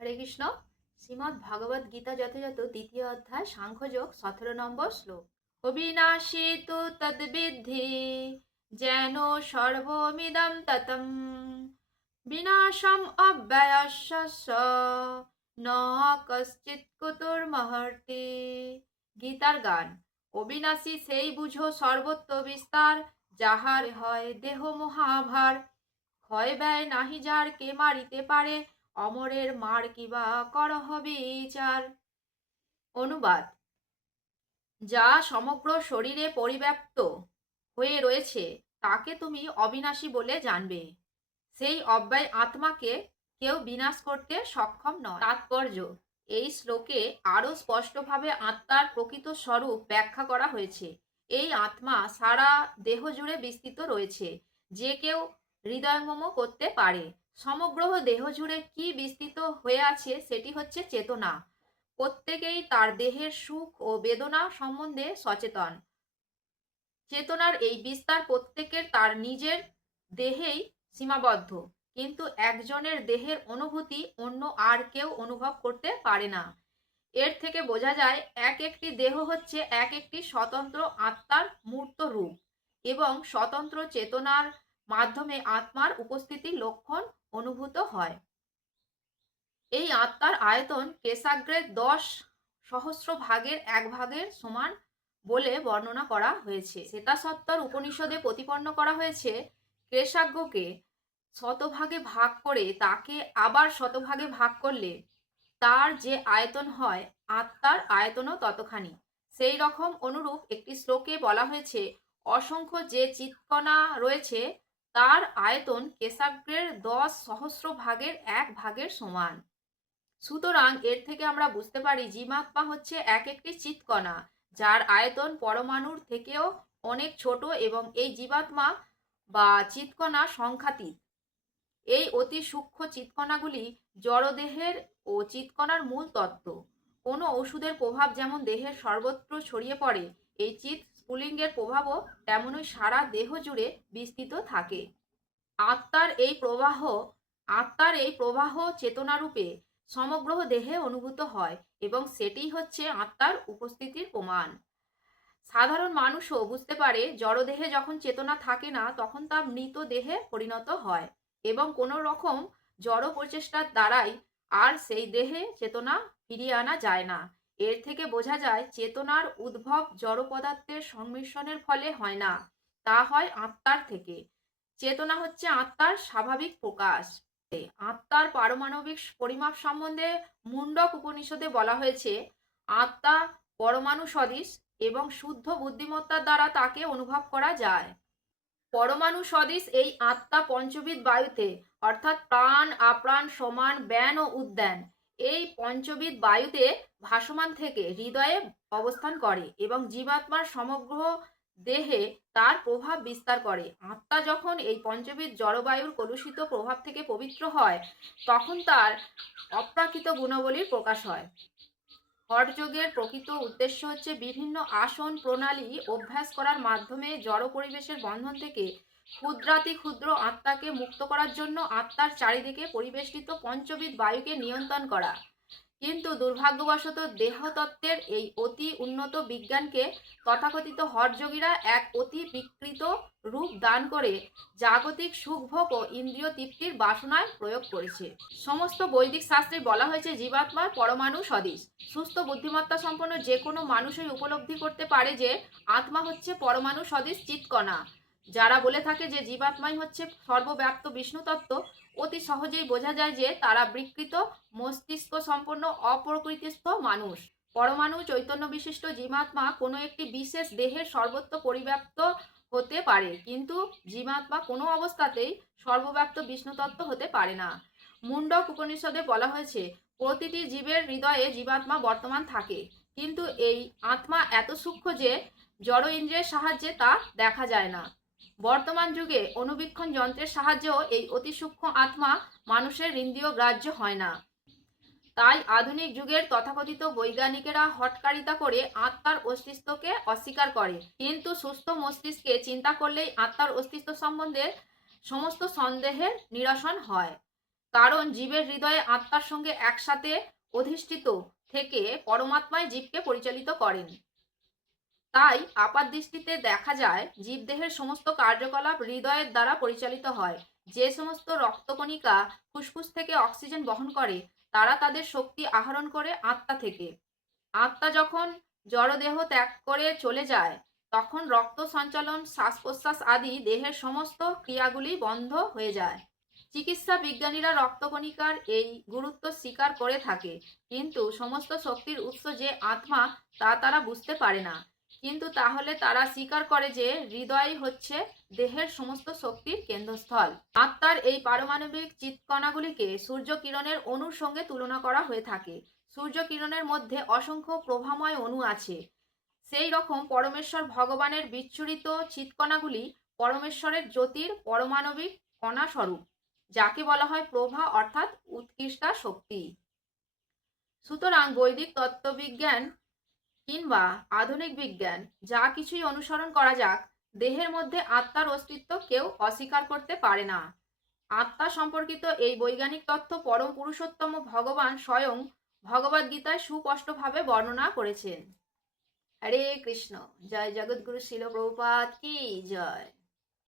হরে কৃষ্ণ। শ্রীমদ্ ভাগবত গীতা যথাযথ দ্বিতীয় অধ্যায় সাংখ্যযোগ 17 নম্বর শ্লোক। অবিনাশী তু তদ্বিদ্ধি যেন সর্বমিদং ততম বিনাশম অব্যয়স্য ন কশ্চিৎ কুতুর্মহর্তি। গীতার গান। অবিনাশী সেই বুঝো সর্বত্র বিস্তার, যাহার হয় দেহ মহাভার। ক্ষয় ব্যয় নাহি যার কে মারিতে পারে, অমরের মার কিবা করহ বিচার। অনুবাদ। যা সমগ্র শরীরে পরিব্যাপ্ত হয়ে রয়েছে তাকে তুমি অবিনাশী বলে জানবে। সেই অব্যয় আত্মাকে কেউ বিনাশ করতে সক্ষম নয়। তাৎপর্য। এই শ্লোকে আরো স্পষ্টভাবে আত্মার প্রকৃত স্বরূপ ব্যাখ্যা করা হয়েছে। এই আত্মা সারা দেহ জুড়ে বিস্তৃত রয়েছে, যে কেউ হৃদয়ঙ্গম করতে পারে। সমগ্র দেহ জুড়ে কি বিস্তৃত হয়ে আছে সেটি হচ্ছে চেতনা। প্রত্যেকেই তার দেহের সুখ ও বেদনা সম্বন্ধে সচেতন। চেতনার এই বিস্তার প্রত্যেকের তার নিজের দেহেই সীমাবদ্ধ, কিন্তু একজনের দেহের অনুভূতি অন্য আর কেউ অনুভব করতে পারে না। এর থেকে বোঝা যায় এক একটি দেহ হচ্ছে এক একটি স্বতন্ত্র আত্মার মূর্ত রূপ, এবং স্বতন্ত্র চেতনার মাধ্যমে আত্মার উপস্থিতির লক্ষণ অনুভূত হয়। এই আত্মার আয়তন কেশাগ্রের 10 সহস্র ভাগের 1 ভাগের সমান বলে বর্ণনা করা হয়েছে। শ্বেতাসত্তর উপনিষদে প্রতিপন্ন করা হয়েছে, কেশাগ্রকে শতভাগে ভাগ করে তাকে আবার শতভাগে ভাগ করলে তার যে আয়তন হয়, আত্মার আয়তনও ততখানি। সেই রকম অনুরূপ একটি শ্লোকে বলা হয়েছে, অসংখ্য যে চিৎকণা রয়েছে তার আয়তন কেশাগ্রের 10 সহস্র ভাগের 1 ভাগের সমান। সুতরাং এর থেকে আমরা বুঝতে পারি জীবাত্মা হচ্ছে এক একটি চিৎকণা, যার আয়তন পরমাণুর থেকেও অনেক ছোট, এবং এই জীবাত্মা বা চিৎকণা সংখ্যাতীত। এই অতি সূক্ষ্ম চিৎকণাগুলি জড়দেহের ও চিৎকণার মূল তত্ত্ব। কোনো ওষুধের প্রভাব যেমন দেহের সর্বত্র ছড়িয়ে পড়ে, এই চিৎ স্ফুলিঙ্গের প্রভাবও তেমনই সারা দেহ জুড়ে বিস্তৃত থাকে। আত্মার এই প্রবাহ চেতনারূপে সমগ্র দেহে অনুভূত হয়, এবং সেটিই হচ্ছে আত্মার উপস্থিতির প্রমাণ। সাধারণ মানুষও বুঝতে পারে জড়দেহে যখন চেতনা থাকে না তখন তা মৃত দেহে পরিণত হয়, এবং কোনো রকম জড় প্রচেষ্টার দ্বারাই আর সেই দেহে চেতনা ফিরিয়ে আনা যায় না। এর থেকে বোঝা যায় চেতনার উদ্ভব জড় পদার্থের সংমিশ্রণের ফলে হয় না, তা হয় আত্মার থেকে। চেতনা হচ্ছে আত্মার স্বাভাবিক প্রকাশ। আত্মার পারমাণবিক পরিমাপ সম্বন্ধে মুন্ডক উপনিষদে বলা হয়েছে, আত্মা পরমাণু সদৃশ এবং শুদ্ধ বুদ্ধিমত্তার দ্বারা তাকে অনুভব করা যায়। পরমাণু সদৃশ এই আত্মা পঞ্চবিধ বায়ুতে, অর্থাৎ প্রাণ, আপ্রাণ, সমান, ব্যান ও উদ্যান, এই পঞ্চবিধ বায়ুতে ভাসমান থেকে হৃদয়ে অবস্থান করে এবং জীবাত্মার সমগ্র দেহে তার প্রভাব বিস্তার করে। আত্মা যখন এই পঞ্চবিধ জড়বায়ুর কলুষিত প্রভাব থেকে পবিত্র হয়, তখন তার অপ্রাকৃত গুণাবলীর প্রকাশ হয়। হঠযোগের প্রকৃত উদ্দেশ্য হচ্ছে বিভিন্ন আসন প্রণালী অভ্যাস করার মাধ্যমে জড় পরিবেশের বন্ধন থেকে ক্ষুদ্রাতি ক্ষুদ্র আত্মাকে মুক্ত করার জন্য আত্মার চারিদিকে পরিবেষ্টিত পঞ্চবিধ বায়ুকে নিয়ন্ত্রণ করা। কিন্তু দুর্ভাগ্যবশত দেহতত্ত্বের এই অতি উন্নত বিজ্ঞানকে তথাকথিত হঠযোগীরা এক অতি বিকৃত রূপ দান করে জাগতিক সুখভোগ ও ইন্দ্রিয় তৃপ্তির বাসনায় প্রয়োগ করেছে। সমস্ত বৈদিক শাস্ত্রে বলা হয়েছে জীবাত্মার পরমাণু সদৃশ। সুস্থ বুদ্ধিমত্তা সম্পন্ন যে কোনো মানুষই উপলব্ধি করতে পারে যে আত্মা হচ্ছে পরমাণু সদৃশ চিৎকণা। যারা বলে থাকে যে জীবাত্মাই হচ্ছে সর্বব্যাপ্ত বিষ্ণু তত্ত্ব, অতি সহজেই বোঝা যায় যে তারা বিকৃত মস্তিষ্ক সম্পন্ন অপ্রকৃতিস্থ মানুষ। পরমাণু চৈতন্য বিশিষ্ট জীবাত্মা কোনো একটি বিশেষ দেহের সর্বত্র পরিব্যাপ্ত হতে পারে, কিন্তু জীবাত্মা কোনো অবস্থাতেই সর্বব্যাপ্ত বিষ্ণু তত্ত্ব হতে পারে না। মুন্ডক উপনিষদে বলা হয়েছে, প্রতিটি জীবের হৃদয়ে জীবাত্মা বর্তমান থাকে, কিন্তু এই আত্মা এত সূক্ষ্ম যে জড় ইন্দ্রিয়ের সাহায্যে তা দেখা যায় না। বর্তমান যুগে অনুবীক্ষণ যন্ত্রের সাহায্যেও এই অতি সূক্ষ্ম আত্মা মানুষের ইন্দ্রিয় গ্রাহ্য হয় না। তাই আধুনিক যুগের তথাকথিত বৈজ্ঞানিকেরা হঠকারিতা করে আত্মার অস্তিত্বকে অস্বীকার করে, কিন্তু সুস্থ মস্তিষ্কে চিন্তা করলেই আত্মার অস্তিত্ব সম্বন্ধে সমস্ত সন্দেহের নিরসন হয়। কারণ জীবের হৃদয়ে আত্মার সঙ্গে একসাথে অধিষ্ঠিত থেকে পরমাত্মায় জীবকে পরিচালিত করেন। তাই আপাতদৃষ্টিতে দেখা যায় জীবদেহের সমস্ত কার্যকলাপ হৃদয়ের দ্বারা পরিচালিত হয়। যে সমস্ত রক্তকণিকা ফুসফুস থেকে অক্সিজেন বহন করে তারা তাদের শক্তি আহরণ করে আত্মা থেকে। আত্মা যখন জড়দেহ ত্যাগ করে চলে যায় তখন রক্ত সঞ্চালন, শ্বাস প্রশ্বাস আদি দেহের সমস্ত ক্রিয়াগুলি বন্ধ হয়ে যায়। চিকিৎসা বিজ্ঞানীরা রক্তকণিকার এই গুরুত্ব স্বীকার করে থাকে, কিন্তু সমস্ত শক্তির উৎস যে আত্মা তা তারা বুঝতে পারে না। কিন্তু তাহলে তারা স্বীকার করে যে হৃদয় হচ্ছে দেহের সমস্ত শক্তির কেন্দ্রস্থল। আত্মার এই পারমাণবিক চিৎকণাগুলিকে সূর্য কিরণের অণুর সঙ্গে তুলনা করা হয়ে থাকে। সূর্য কিরণের মধ্যে অসংখ্য প্রভাময় অণু আছে। সেই রকম পরমেশ্বর ভগবানের বিচ্ছুরিত চিৎকণাগুলি পরমেশ্বরের জ্যোতির পারমাণবিক কণা স্বরূপ, যাকে বলা হয় প্রভা অর্থাৎ উৎকৃষ্টা শক্তি। সুতরাং বৈদিক তত্ত্ববিজ্ঞান কিংবা আধুনিক বিজ্ঞান যা কিছুই অনুসরণ করা যাক, দেহের মধ্যে আত্মার অস্তিত্ব কেউ অস্বীকার করতে পারে না। আত্মা সম্পর্কিত এই বৈজ্ঞানিক তথ্য পরম পুরুষোত্তম ভগবান স্বয়ং ভগবদ্গীতায় সুস্পষ্টভাবে বর্ণনা করেছেন। হরে কৃষ্ণ। জয় জগৎগুরু শিল প্রভুপাদ কি জয়।